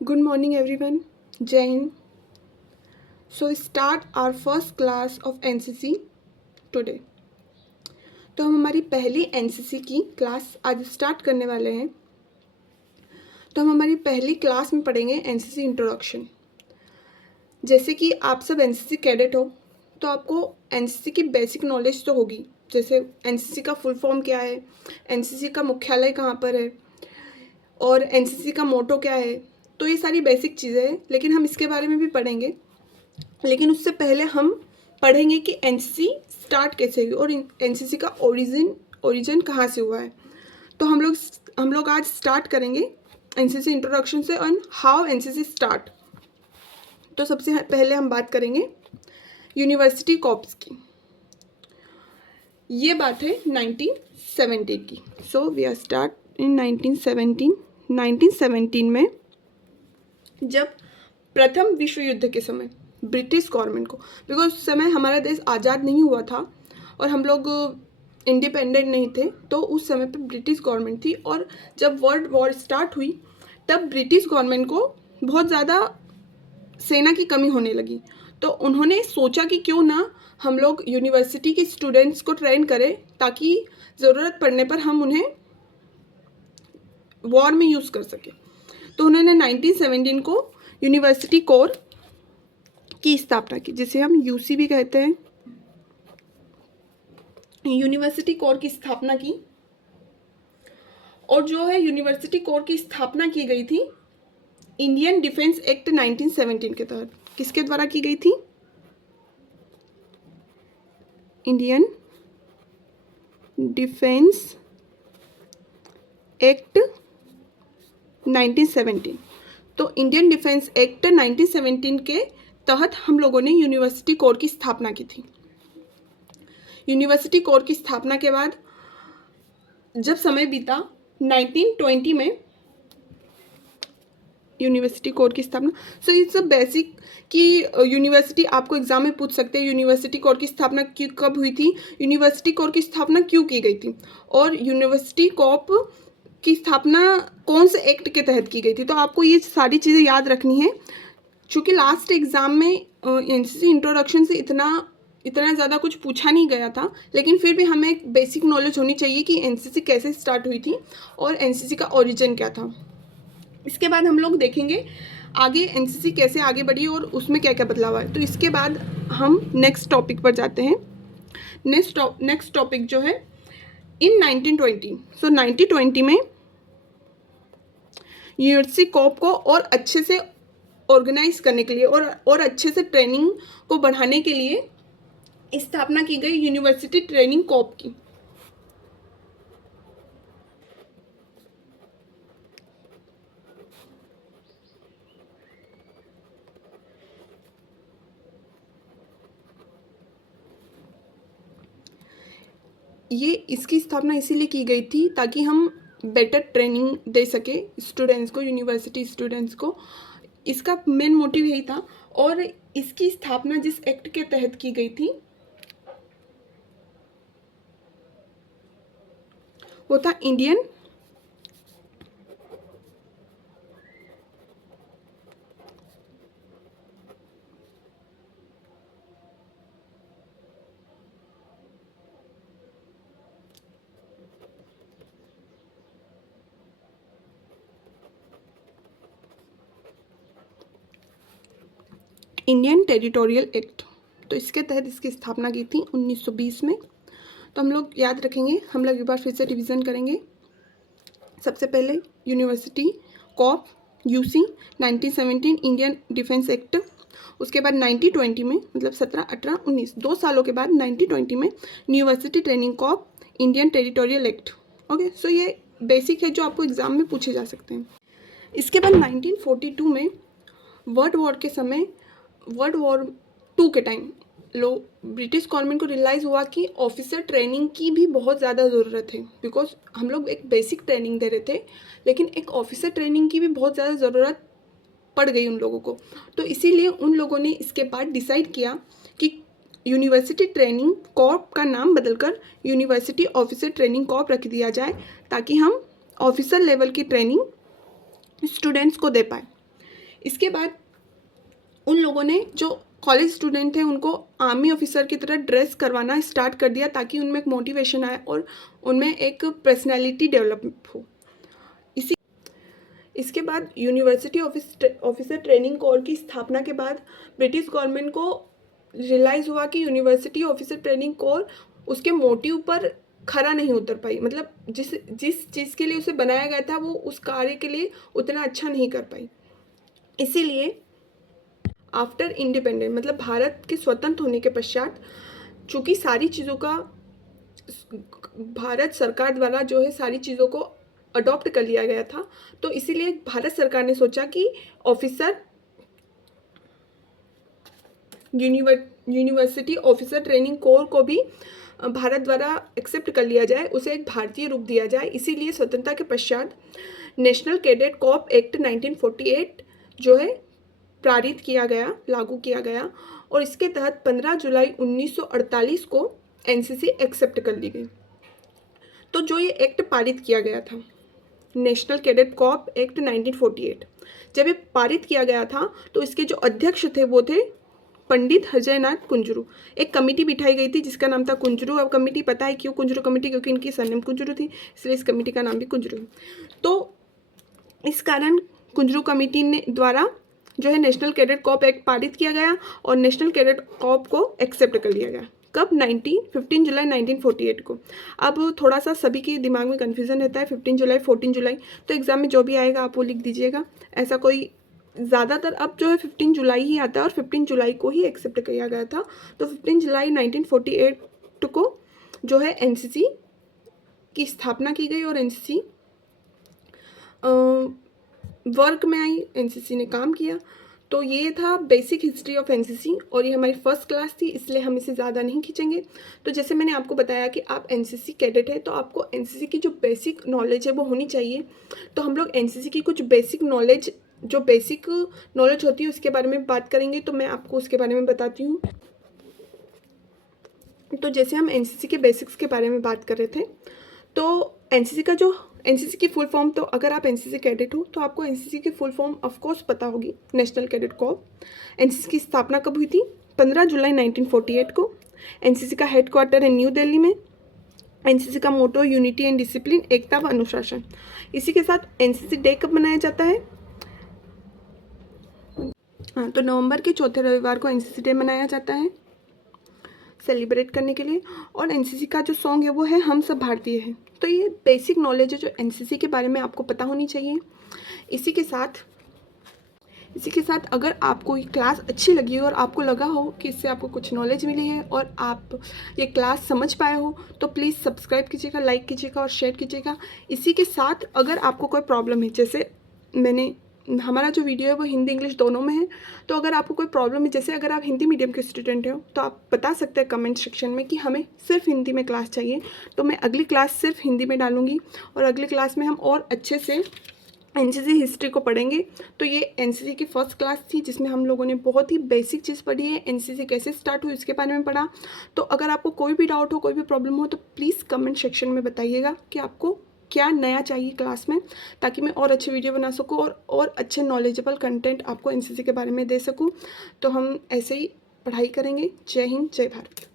Good morning, everyone. Jai Hind. So, start our first class of NCC today. तो हम हमारी पहली NCC की क्लास आज स्टार्ट करने वाले हैं। तो हम हमारी पहली क्लास में पढ़ेंगे एनसीसी इंट्रोडक्शन। जैसे कि आप सब एनसीसी कैडेट हो तो आपको एनसीसी की बेसिक नॉलेज तो होगी, जैसे एनसीसी का फुल फॉर्म क्या है, एनसीसी का मुख्यालय कहाँ पर है और एनसीसी का मोटो क्या है। तो ये सारी बेसिक चीज़ें हैं, लेकिन हम इसके बारे में भी पढ़ेंगे। लेकिन उससे पहले हम पढ़ेंगे कि एनसीसी स्टार्ट कैसे हुई और एनसीसी का ओरिजिन कहाँ से हुआ है। तो हम लोग आज स्टार्ट करेंगे एनसीसी इंट्रोडक्शन से ऑन हाउ एनसीसी स्टार्ट। तो सबसे पहले हम बात करेंगे यूनिवर्सिटी कॉर्प्स की। ये बात है 1917 की। So we are start in 1917। 1917 में जब प्रथम विश्व युद्ध के समय ब्रिटिश गवर्नमेंट को, बिकॉज उस समय हमारा देश आज़ाद नहीं हुआ था और हम लोग इंडिपेंडेंट नहीं थे, तो उस समय पे ब्रिटिश गवर्नमेंट थी। और जब वर्ल्ड वॉर स्टार्ट हुई तब ब्रिटिश गवर्नमेंट को बहुत ज़्यादा सेना की कमी होने लगी। तो उन्होंने सोचा कि क्यों ना हम लोग यूनिवर्सिटी के स्टूडेंट्स को ट्रेन करें ताकि ज़रूरत पड़ने पर हम उन्हें वॉर में यूज़ कर सकें। तो उन्होंने 1917 को यूनिवर्सिटी कोर की स्थापना की, जिसे हम यूसी भी कहते हैं। यूनिवर्सिटी कोर की स्थापना की, और जो है यूनिवर्सिटी कोर की स्थापना की गई थी इंडियन डिफेंस एक्ट 1917 के तहत। किसके द्वारा की गई थी? Indian defence act 1917। तो इंडियन डिफेंस एक्ट 1917 के तहत हम लोगों ने यूनिवर्सिटी कोर की स्थापना की थी। यूनिवर्सिटी कोर की स्थापना के बाद जब समय बीता 1920 में यूनिवर्सिटी कोर की स्थापना। सो इट्स अ बेसिक कि यूनिवर्सिटी आपको एग्जाम में पूछ सकते हैं यूनिवर्सिटी कोर की स्थापना कब हुई थी, यूनिवर्सिटी कोर की स्थापना क्यों की गई थी, और यूनिवर्सिटी कोर की स्थापना कौन से एक्ट के तहत की गई थी। तो आपको ये सारी चीज़ें याद रखनी है। चूँकि लास्ट एग्ज़ाम में एनसीसी इंट्रोडक्शन से इतना ज़्यादा कुछ पूछा नहीं गया था, लेकिन फिर भी हमें एक बेसिक नॉलेज होनी चाहिए कि एनसीसी कैसे स्टार्ट हुई थी और एनसीसी का ओरिजिन क्या था। इसके बाद हम लोग देखेंगे आगे एनसीसी कैसे आगे बढ़ी और उसमें क्या क्या बदलाव आए। तो इसके बाद हम नेक्स्ट टॉपिक पर जाते हैं। नेक्स्ट टॉपिक जो है इन 1920। सो 1920 में यूनिवर्सिटी कॉर्प को और अच्छे से ऑर्गेनाइज करने के लिए और अच्छे से ट्रेनिंग को बढ़ाने के लिए स्थापना की गई यूनिवर्सिटी ट्रेनिंग कॉर्प की। ये इसकी स्थापना इसीलिए की गई थी ताकि हम बेटर ट्रेनिंग दे सके स्टूडेंट्स को, यूनिवर्सिटी स्टूडेंट्स को। इसका मेन मोटिव यही था। और इसकी स्थापना जिस एक्ट के तहत की गई थी वो था इंडियन इंडियन टेरिटोरियल एक्ट। तो इसके तहत इसकी स्थापना की थी 1920 में। तो हम लोग याद रखेंगे, हम लोग एक बार फिर से रिवीजन करेंगे। सबसे पहले university Corp UC 1917 Indian defence act. उसके बाद 1920 में, मतलब 17, 18, 19, 2 सालों के बाद 1920 में university training corps Indian territorial act. Okay, so ये बेसिक है जो आपको एग्जाम में पूछे जा सकते हैं। इसके बाद 1942 में वर्ल्ड वॉर 2 के टाइम ब्रिटिश गवर्नमेंट को रियलाइज़ हुआ कि ऑफिसर ट्रेनिंग की भी बहुत ज़्यादा ज़रूरत है। बिकॉज हम लोग एक बेसिक ट्रेनिंग दे रहे थे, लेकिन एक ऑफिसर ट्रेनिंग की भी बहुत ज़्यादा ज़रूरत पड़ गई उन लोगों को। तो इसीलिए उन लोगों ने इसके बाद डिसाइड किया कि यूनिवर्सिटी ट्रेनिंग कॉर्प का नाम बदलकर यूनिवर्सिटी ऑफिसर ट्रेनिंग कॉर्प रख दिया जाए, ताकि हम ऑफिसर लेवल की ट्रेनिंग स्टूडेंट्स को दे पाए। इसके बाद उन लोगों ने जो कॉलेज स्टूडेंट थे उनको आर्मी ऑफिसर की तरह ड्रेस करवाना स्टार्ट कर दिया, ताकि उनमें एक मोटिवेशन आए और उनमें एक पर्सनैलिटी डेवलप हो। इसके बाद यूनिवर्सिटी ऑफिसर ट्रेनिंग कोर की स्थापना के बाद ब्रिटिश गवर्नमेंट को रियलाइज़ हुआ कि यूनिवर्सिटी ऑफिसर ट्रेनिंग कोर उसके मोटिव पर खरा नहीं उतर पाई, मतलब जिस चीज़ के लिए उसे बनाया गया था वो उस कार्य के लिए उतना अच्छा नहीं कर पाई। इसीलिए आफ्टर इंडिपेंडेंट, मतलब भारत के स्वतंत्र होने के पश्चात, चूँकि सारी चीज़ों का भारत सरकार द्वारा जो है सारी चीज़ों को अडॉप्ट कर लिया गया था, तो इसीलिए भारत सरकार ने सोचा कि officer university officer training core को भी भारत द्वारा एक्सेप्ट कर लिया जाए, उसे एक भारतीय रूप दिया जाए। इसीलिए स्वतंत्रता के पश्चात नेशनल कैडेट कॉर्प एक्ट 1948 जो है पारित किया गया, लागू किया गया, और इसके तहत 15 जुलाई 1948 को एनसीसी एक्सेप्ट कर ली गई। तो जो ये एक्ट पारित किया गया था, नेशनल कैडेट कॉर्प एक्ट 1948, जब ये पारित किया गया था तो इसके जो अध्यक्ष थे वो थे पंडित हृदयनाथ कुंजरू। एक कमेटी बिठाई गई थी जिसका नाम था कुंजरू। अब कमेटी पता है क्यों कुंजरू कमेटी, क्योंकि इनकी सरनेम कुंजरू थी, इसलिए इस कमेटी का नाम भी कुंजरू है। तो इस कारण कुंजरू कमेटी ने द्वारा जो है नेशनल कैडेट कॉर्प एक्ट पारित किया गया और नेशनल कैडेट कॉर्प को एक्सेप्ट कर लिया गया। कब? 15 जुलाई 1948 को। अब थोड़ा सा सभी के दिमाग में कन्फ्यूज़न रहता है 15 जुलाई 14 जुलाई, तो एग्ज़ाम में जो भी आएगा आप वो लिख दीजिएगा। ऐसा कोई ज़्यादातर अब जो है 15 जुलाई ही आता है और 15 जुलाई को ही एक्सेप्ट किया गया था। तो 15 जुलाई 1948 को जो है एनसीसी की स्थापना की गई और एनसीसी वर्क में आई, एनसीसी ने काम किया। तो ये था बेसिक हिस्ट्री ऑफ एनसीसी और ये हमारी फर्स्ट क्लास थी, इसलिए हम इसे ज़्यादा नहीं खींचेंगे। तो जैसे मैंने आपको बताया कि आप एनसीसी कैडेट हैं तो आपको एनसीसी की जो बेसिक नॉलेज है वो होनी चाहिए। तो हम लोग एनसीसी की कुछ बेसिक नॉलेज होती है उसके बारे में बात करेंगे, तो मैं आपको उसके बारे में बताती हूँ। तो जैसे हम एनसीसी के बेसिक्स के बारे में बात कर रहे थे, तो एनसीसी की फुल फॉर्म, तो अगर आप एनसीसी कैडेट हो तो आपको एनसीसी की फुल फॉर्म ऑफ कोर्स पता होगी, नेशनल कैडेट कॉर्प। एनसीसी की स्थापना कब हुई थी? 15 जुलाई 1948 को। एनसीसी का हेडक्वार्टर है न्यू दिल्ली में। एनसीसी का मोटो यूनिटी एंड डिसिप्लिन, एकता व अनुशासन। इसी के साथ एनसीसी डे कब मनाया जाता है? हाँ, तो नवंबर के चौथे रविवार को एनसीसी डे मनाया जाता है सेलिब्रेट करने के लिए। और एनसीसी का जो सॉन्ग है वो है हम सब भारतीय हैं। तो ये बेसिक नॉलेज है जो एनसीसी के बारे में आपको पता होनी चाहिए। इसी के साथ अगर आपको ये क्लास अच्छी लगी हो और आपको लगा हो कि इससे आपको कुछ नॉलेज मिली है और आप ये क्लास समझ पाए हो, तो प्लीज़ सब्सक्राइब कीजिएगा, लाइक कीजिएगा और शेयर कीजिएगा। इसी के साथ अगर आपको कोई प्रॉब्लम है, जैसे हमारा जो वीडियो है वो हिंदी इंग्लिश दोनों में है, तो अगर आपको कोई प्रॉब्लम है, जैसे अगर आप हिंदी मीडियम के स्टूडेंट हो तो आप बता सकते हैं कमेंट सेक्शन में कि हमें सिर्फ हिंदी में क्लास चाहिए, तो मैं अगली क्लास सिर्फ हिंदी में डालूंगी और अगली क्लास में हम और अच्छे से एनसीसी हिस्ट्री को पढ़ेंगे। तो ये एनसीसी की फर्स्ट क्लास थी जिसमें हम लोगों ने बहुत ही बेसिक चीज़ पढ़ी है, एनसीसी कैसे स्टार्ट हुई उसके बारे में पढ़ा। तो अगर आपको कोई भी डाउट हो, कोई भी प्रॉब्लम हो, तो प्लीज़ कमेंट सेक्शन में बताइएगा कि आपको क्या नया चाहिए क्लास में, ताकि मैं और अच्छे वीडियो बना सकूँ और अच्छे नॉलेजेबल कंटेंट आपको एनसीसी के बारे में दे सकूँ। तो हम ऐसे ही पढ़ाई करेंगे। जय हिंद, जय भारत।